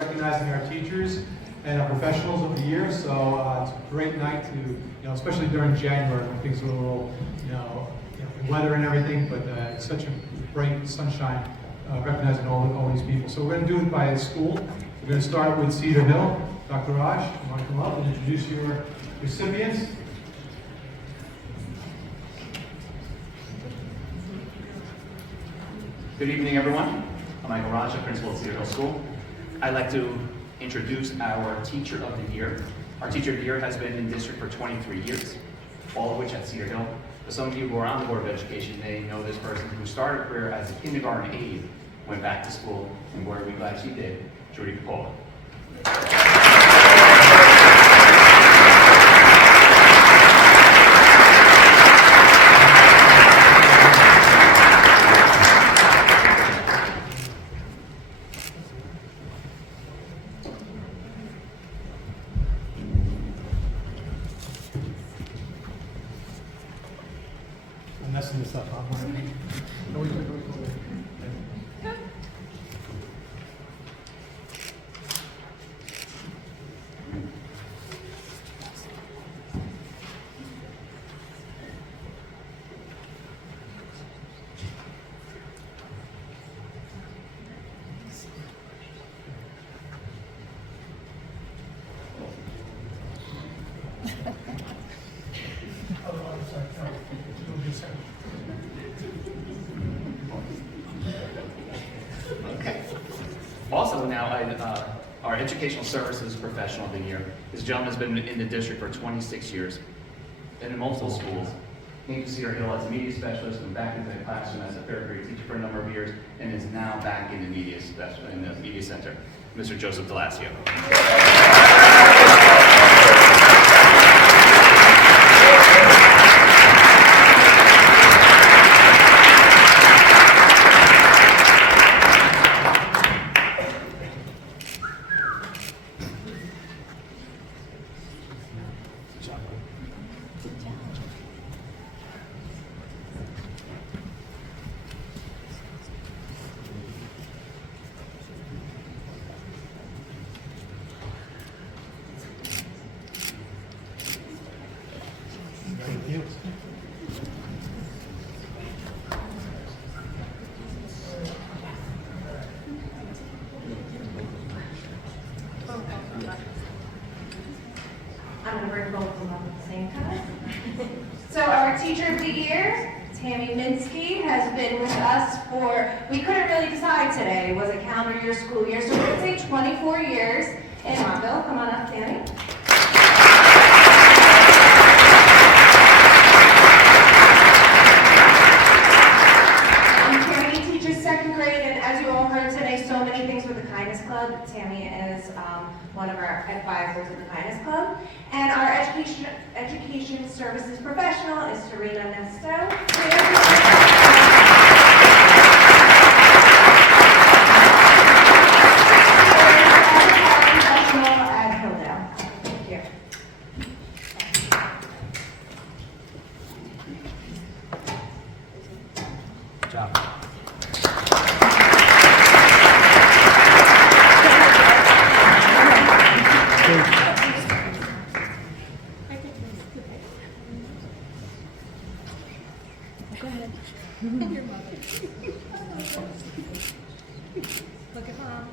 Recognizing our teachers and our professionals of the year, so it's a great night to, especially during January when things are a little, weather and everything, but it's such a bright sunshine recognizing all these people. So we're going to do it by school. We're going to start with Cedar Hill. Dr. Raj, you want to come up and introduce your recipients? Good evening, everyone. I'm Michael Raj, principal at Cedar Hill School. I'd like to introduce our Teacher of the Year. Our Teacher of the Year has been in district for 23 years, all of which at Cedar Hill. For some of you who are on the Board of Education, they know this person who started her career as a kindergarten aide, went back to school, and we're glad she did, Judy Capola. I'm messing this up. Okay. Also now, our Educational Services Professional of the Year. This gentleman has been in the district for 26 years, been in multiple schools. Came to Cedar Hill as a media specialist, went back into the classroom as a third grade teacher for a number of years, and is now back in the media center. Mr. Joseph Delasio. I'm going to bring both of them up at the same time. So our Teacher of the Year, Tammy Minsky, has been with us for, we couldn't really decide today, was it calendar year, school year, so we're going to say 24 years in Montville. Come on up, Tammy. Tammy teaches second grade, and as you all heard today, so many things with the Kindness Club. Tammy is one of our advisors of the Kindness Club. And our education services professional is Serena Nesto. At Hilldale. Thank you. Good job. Go ahead. Your mother. Look at mom.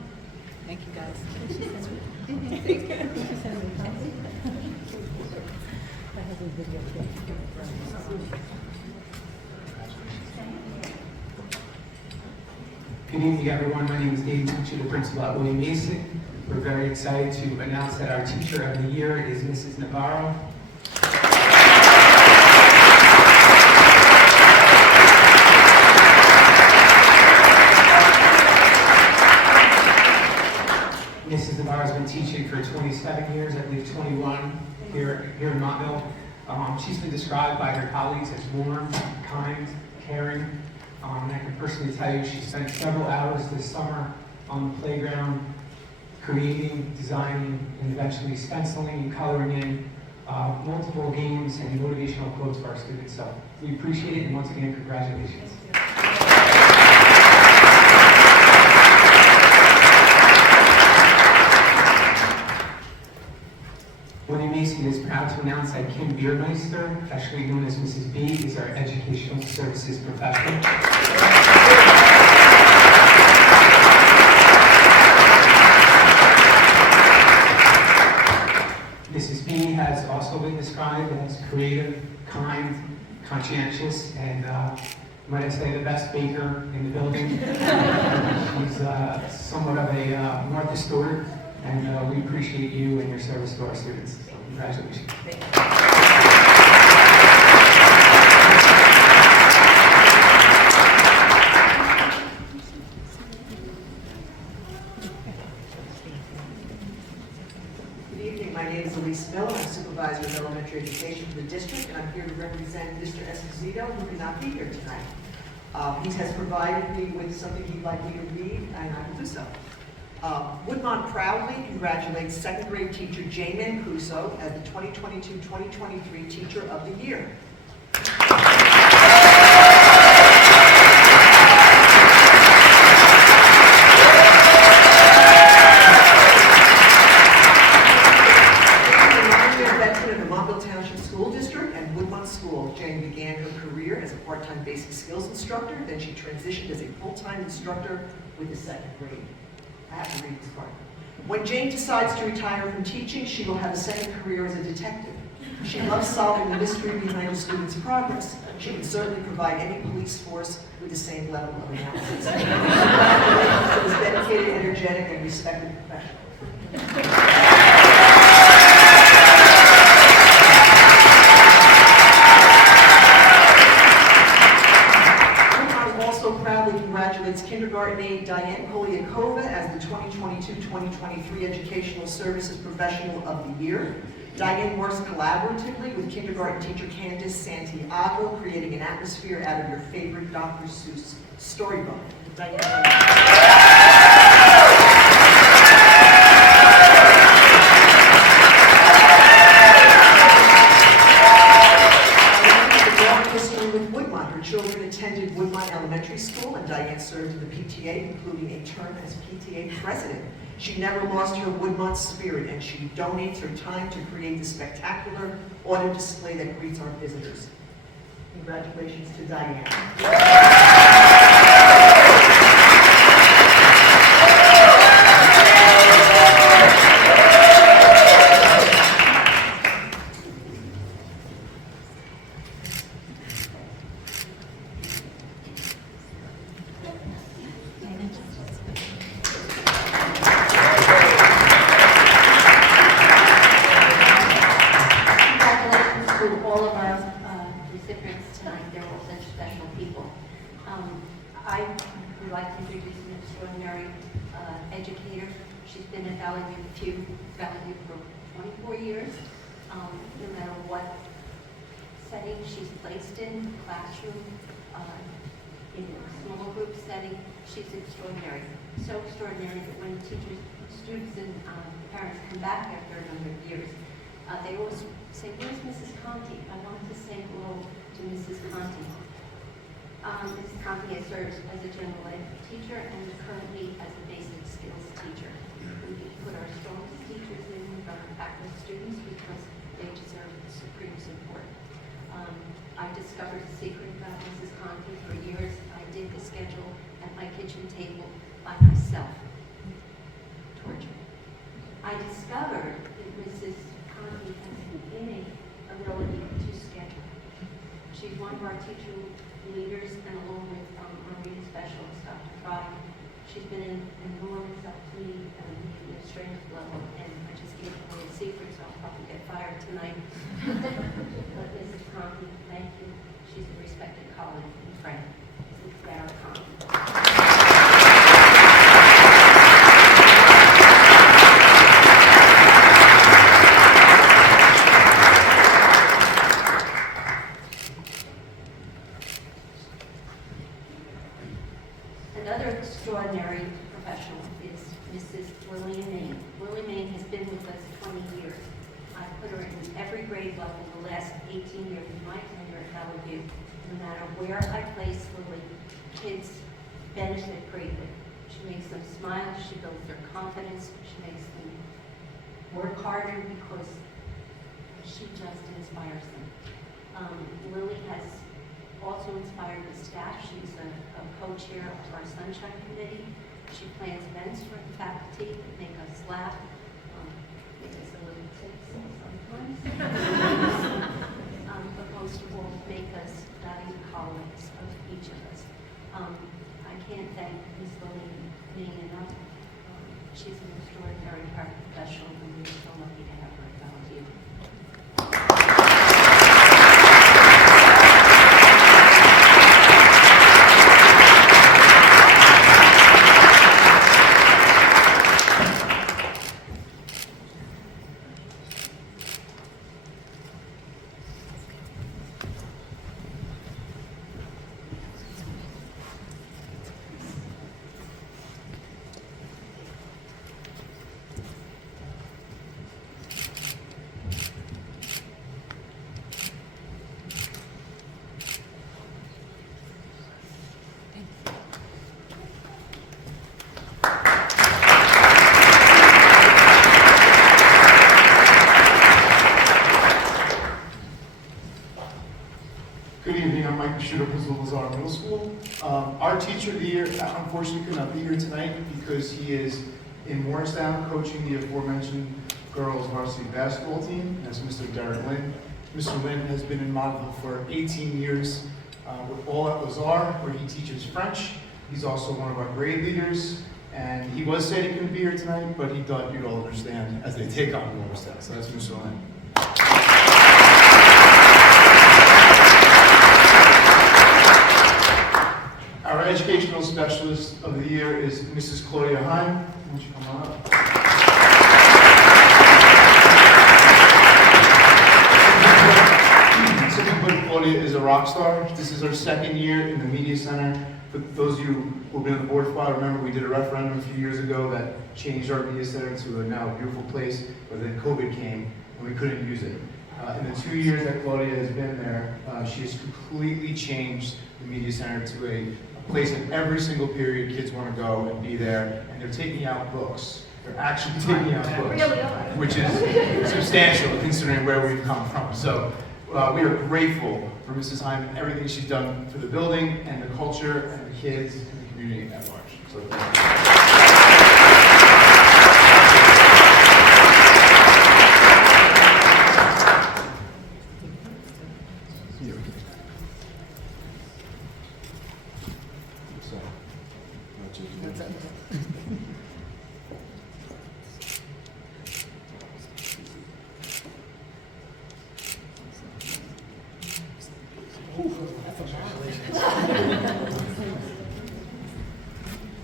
Thank you, guys. Thank you. Good evening, everyone. My name is Dave Tucci, the principal at William Mason. We're very excited to announce that our Teacher of the Year is Mrs. Navarro. Mrs. Navarro has been teaching for 27 years, I believe 21 here in Montville. She's been described by her colleagues as warm, kind, caring. And I can personally tell you she spent several hours this summer on the playground creating, designing, and eventually stenciling and coloring in multiple games and motivational quotes for our students. So we appreciate it, and once again, congratulations. announce that Kim Biermeister, affectionately known as Mrs. B, is our educational services professional. Mrs. B has also been described as creative, kind, conscientious, and might I say the best baker in the building. She's somewhat of a Martha Stewart, and we appreciate you and your service to our students. So congratulations. My name is Elise Miller. I'm Supervisor of Elementary Education for the district, and I'm here to represent Mr. Esposito, who could not be here tonight. He has provided me with something he'd like me to read, and I will do so. Woodmont proudly congratulates second grade teacher Jane Mancuso as the 2022-2023 Teacher of the Year. Montville Township School District and Woodmont School. Jane began her career as a part-time basic skills instructor, then she transitioned as a full-time instructor with the second grade. I have to read this part. When Jane decides to retire from teaching, she will have a second career as a detective. She loves solving the mystery behind her students' progress. She can certainly provide any police force with the same level of analysis. She is dedicated, energetic, and respected professional. Kindergarten aide Diane Poliakova as the 2022-2023 Educational Services Professional of the Year. Diane works collaboratively with kindergarten teacher Candace Santiago, creating an atmosphere out of your favorite Dr. Seuss storybook. Diane. Children attended Woodmont Elementary School, and Diane served in the PTA, including a term as PTA president. She never lost her Woodmont spirit, and she donates her time to create the spectacular auto display that greets our visitors. Congratulations to Diane. I would like to introduce an extraordinary educator. She's been at Valley View for 24 years. No matter what setting she's placed in, classroom, in a small group setting, she's extraordinary. So extraordinary that when teachers, students, and parents come back after a number of years, they always say, "Where's Mrs. Conti? I want to say hello to Mrs. Conti." Mrs. Conti has served as a general ed teacher and currently as a basic skills teacher. We put our strongest teachers in from faculty students because they deserve supreme support. I discovered a secret about Mrs. Conti. For years, I did the schedule at my kitchen table by myself. Torture. I discovered that Mrs. Conti has an innate ability to schedule. She's one of our teacher leaders, and along with our reading specialist, Dr. Fry, she's been an enormous help to me at the administrative level, and I just gave away a secret, so I'll probably get fired tonight. But Mrs. Conti, thank you. She's a respected colleague and friend. Mrs. Sarah Conti. Another extraordinary professional is Mrs. Lillian Main. Lillian Main has been with us 20 years. I've put her in every grade level the last 18 years of my tenure at Valley View. No matter where I place Lily, kids benefit greatly. She makes them smile, she builds their confidence, she makes them work harder because she just inspires them. Lily has also inspired the staff. She's a co-chair of our Sunshine Committee. She plans events for the faculty that make us laugh, make us a little tipsy sometimes. But most of all, make us valued colleagues of each of us. I can't thank Ms. Lily enough. She's an extraordinary paraprofessional, and we're so lucky to have her at Bellevue. Middle School. Our teacher of the year, unfortunately, could not be here tonight because he is in Morristown coaching the aforementioned girls varsity basketball team. That's Mr. Derek Lynn. Mr. Lynn has been in Montville for 18 years with All at Lazare, where he teaches French. He's also one of our grade leaders, and he was said he couldn't be here tonight, but he thought you'd all understand as they take on Morristown. So that's Mr. Lynn. Our educational specialist of the year is Mrs. Claudia Heim. Why don't you come on up? Simply put, Claudia is a rock star. This is her second year in the Media Center. For those of you who have been on the board for a while, remember we did a referendum a few years ago that changed our Media Center to a now beautiful place, but then COVID came and we couldn't use it. In the 2 years that Claudia has been there, she has completely changed the Media Center to a place that every single period kids want to go and be there, and they're taking out books. They're actually taking out books, which is substantial considering where we've come from. So we are grateful for Mrs. Heim and everything she's done for the building and the culture and the kids and the community at large. So thank you.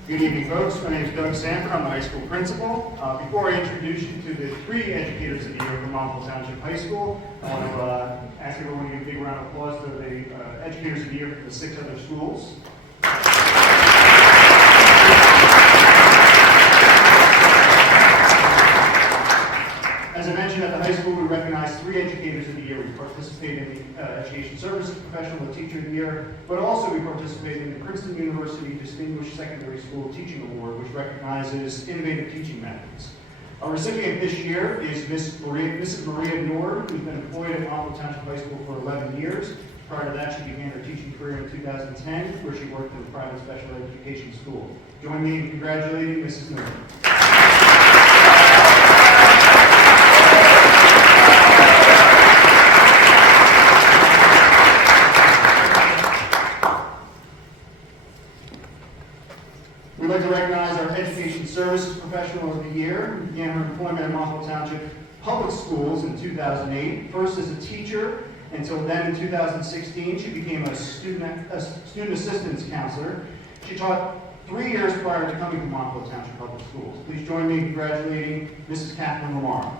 Good evening, folks. My name is Doug Sanford. I'm the high school principal. Before I introduce you to the 3 educators of the year from Montville Township High School, I want to ask everyone to give a big round of applause to the educators of the year from the 6 other schools. As I mentioned, at the high school, we recognize 3 educators of the year. We participate in the Education Services Professional Teacher of the Year, but also we participate in the Princeton University Distinguished Secondary School Teaching Award, which recognizes innovative teaching methods. Our recipient this year is Mrs. Maria Nord, who's been employed at Montville Township High School for 11 years. Prior to that, she began her teaching career in 2010, where she worked in a private special education school. Join me in congratulating Mrs. Nord. We'd like to recognize our Education Services Professional of the Year, who began her employment at Montville Township Public Schools in 2008, first as a teacher, until then in 2016 she became a student assistance counselor. She taught 3 years prior to coming to Montville Township Public Schools. Please join me in congratulating Mrs. Catherine Lamar.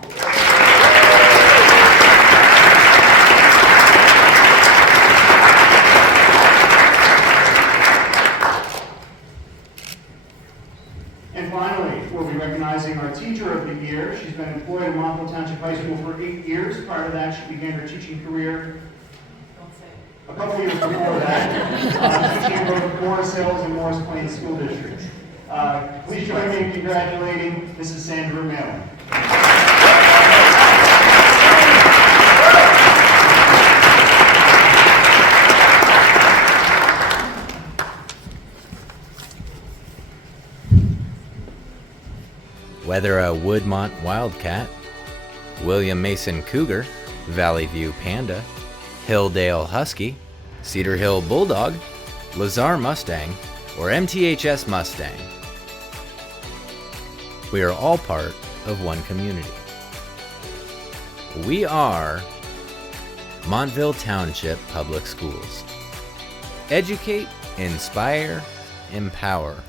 And finally, we'll be recognizing our Teacher of the Year. She's been employed at Montville Township High School for 8 years. Prior to that, she began her teaching career a couple years before that, teaching both Morris Hills and Morris Plains School Districts. Please join me in congratulating Mrs. Sandra Mail. Whether a Woodmont Wildcat, William Mason Cougar, Valley View Panda, Hilldale Husky, Cedar Hill Bulldog, Lazar Mustang, or MTHS Mustang, we are all part of one community. We are Montville Township Public Schools. Educate, inspire, empower.